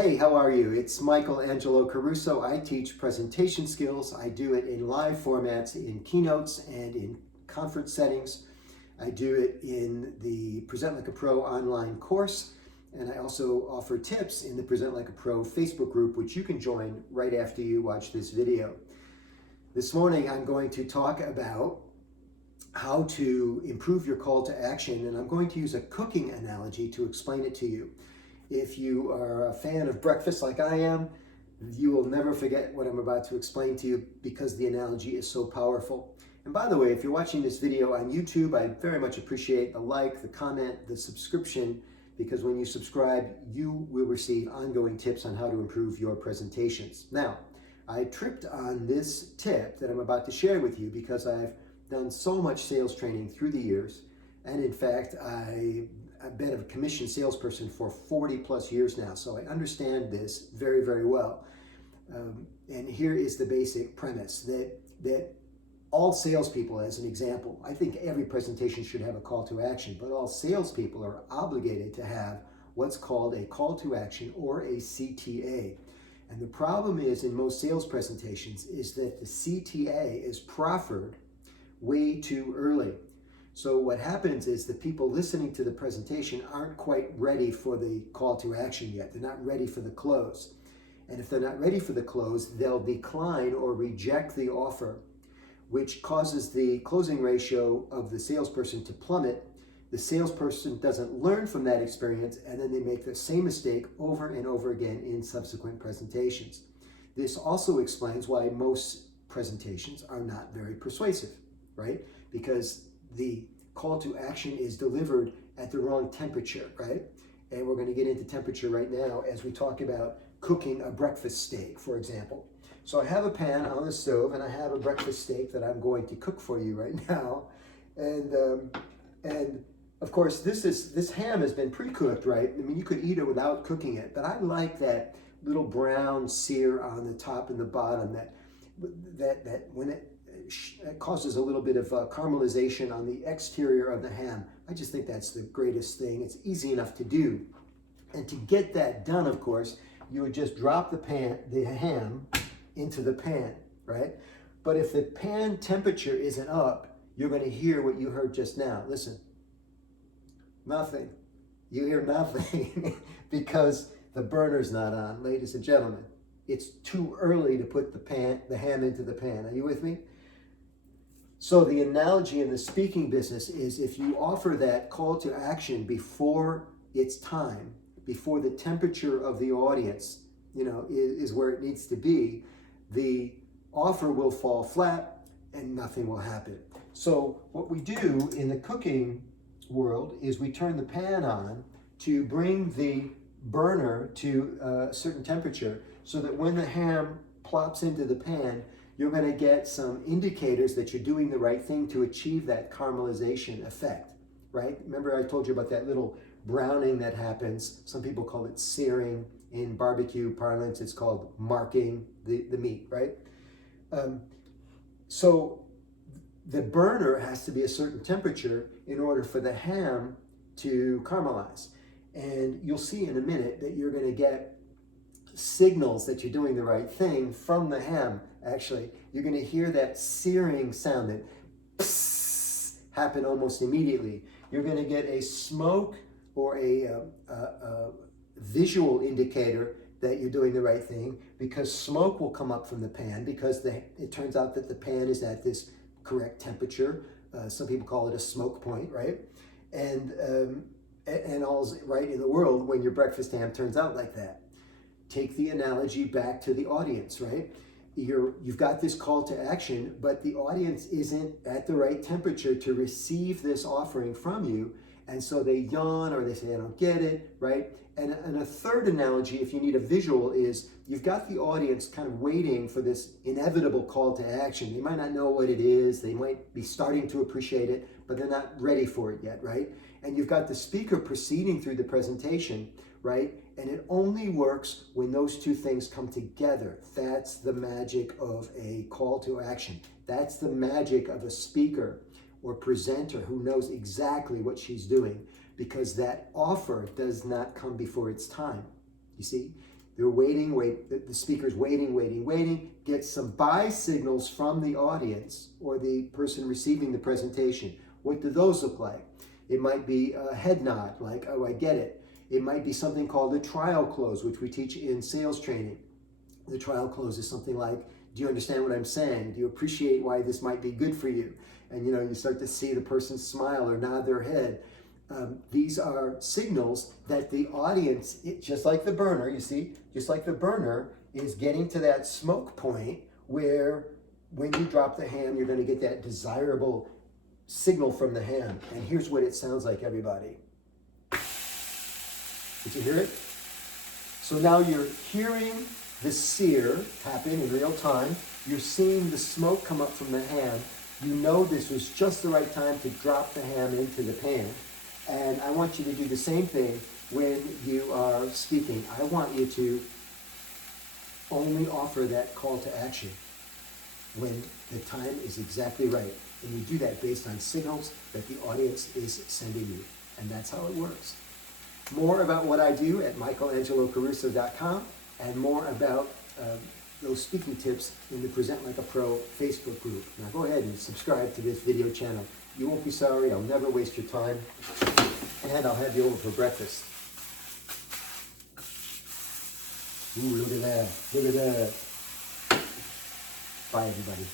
Hey, how are you? It's Angelo Caruso. I teach presentation skills. I do it in live formats, in keynotes, and in conference settings. I do it in the Present Like a Pro online course, and I also offer tips in the Present Like a Pro Facebook group, which you can join right after you watch this video. This morning, I'm going to talk about how to improve your call to action, and I'm going to use a cooking analogy to explain it to you. If you are a fan of breakfast like I am, you will never forget what I'm about to explain to you because the analogy is so powerful. And by the way, if you're watching this video on YouTube, I very much appreciate the like, the comment, the subscription, because when you subscribe, you will receive ongoing tips on how to improve your presentations. Now, I tripped on this tip that I'm about to share with you because I've done so much sales training through the years. And in fact, I've been a commissioned salesperson for 40 plus years now, so I understand this very, very well. And here is the basic premise that all salespeople, as an example, I think every presentation should have a call to action, but all salespeople are obligated to have what's called a call to action or a CTA. And the problem is in most sales presentations is that the CTA is proffered way too early. So what happens is the people listening to the presentation aren't quite ready for the call to action yet. They're not ready for the close. And if they're not ready for the close, they'll decline or reject the offer, which causes the closing ratio of the salesperson to plummet. The salesperson doesn't learn from that experience, and then they make the same mistake over and over again in subsequent presentations. This also explains why most presentations are not very persuasive, right? Because the call to action is delivered at the wrong temperature, right? And we're going to get into temperature right now as we talk about cooking a breakfast steak, for example. So I have a pan on the stove and I have a breakfast steak that I'm going to cook for you right now. And of course, this ham has been pre-cooked, right? I mean, you could eat it without cooking it, but I like that little brown sear on the top and the bottom that when it causes a little bit of caramelization on the exterior of the ham. I just think that's the greatest thing. It's easy enough to do. And to get that done, of course, you would just drop the ham into the pan, right? But if the pan temperature isn't up, you're going to hear what you heard just now. Listen, nothing. You hear nothing because the burner's not on, ladies and gentlemen. It's too early to put the ham into the pan. Are you with me? So the analogy in the speaking business is if you offer that call to action before it's time, before the temperature of the audience, is where it needs to be, the offer will fall flat and nothing will happen. So what we do in the cooking world is we turn the pan on to bring the burner to a certain temperature so that when the ham plops into the pan, you're going to get some indicators that you're doing the right thing to achieve that caramelization effect, right? Remember I told you about that little browning that happens. Some people call it searing. In barbecue parlance, it's called marking the meat, right? So the burner has to be a certain temperature in order for the ham to caramelize. And you'll see in a minute that you're going to get signals that you're doing the right thing from the ham. Actually, you're going to hear that searing sound, that psss, happen almost immediately. You're going to get a smoke or a visual indicator that you're doing the right thing, because smoke will come up from the pan because it turns out that the pan is at this correct temperature. Some people call it a smoke point, right? And all's right in the world when your breakfast ham turns out like that. Take the analogy back to the audience, right? You've got this call to action, but the audience isn't at the right temperature to receive this offering from you. And so they yawn or they say, I don't get it, right? And a third analogy, if you need a visual, is you've got the audience kind of waiting for this inevitable call to action. They might not know what it is. They might be starting to appreciate it, but they're not ready for it yet, right? And you've got the speaker proceeding through the presentation, right? And it only works when those two things come together. That's the magic of a call to action. That's the magic of a speaker or presenter who knows exactly what she's doing, because that offer does not come before its time. You see, They're waiting, the speaker's waiting, get some buy signals from the audience or the person receiving the presentation. What do those look like? It might be a head nod, like, oh, I get it. It might be something called a trial close, which we teach in sales training. The trial close is something like, do you understand what I'm saying? Do you appreciate why this might be good for you? And you start to see the person smile or nod their head. These are signals that the audience, just like the burner, you see, just like the burner is getting to that smoke point where when you drop the ham, you're going to get that desirable signal from the ham. And here's what it sounds like, everybody. Did you hear it? So now you're hearing the sear happen in real time. You're seeing the smoke come up from the ham. You know this was just the right time to drop the ham into the pan. And I want you to do the same thing when you are speaking. I want you to only offer that call to action when the time is exactly right. And you do that based on signals that the audience is sending you. And that's how it works. More about what I do at michaelangelocaruso.com and more about those speaking tips in the Present Like a Pro Facebook group. Now go ahead and subscribe to this video channel. You won't be sorry. I'll never waste your time. And I'll have you over for breakfast. Ooh, look at that. Look at that. Bye, everybody.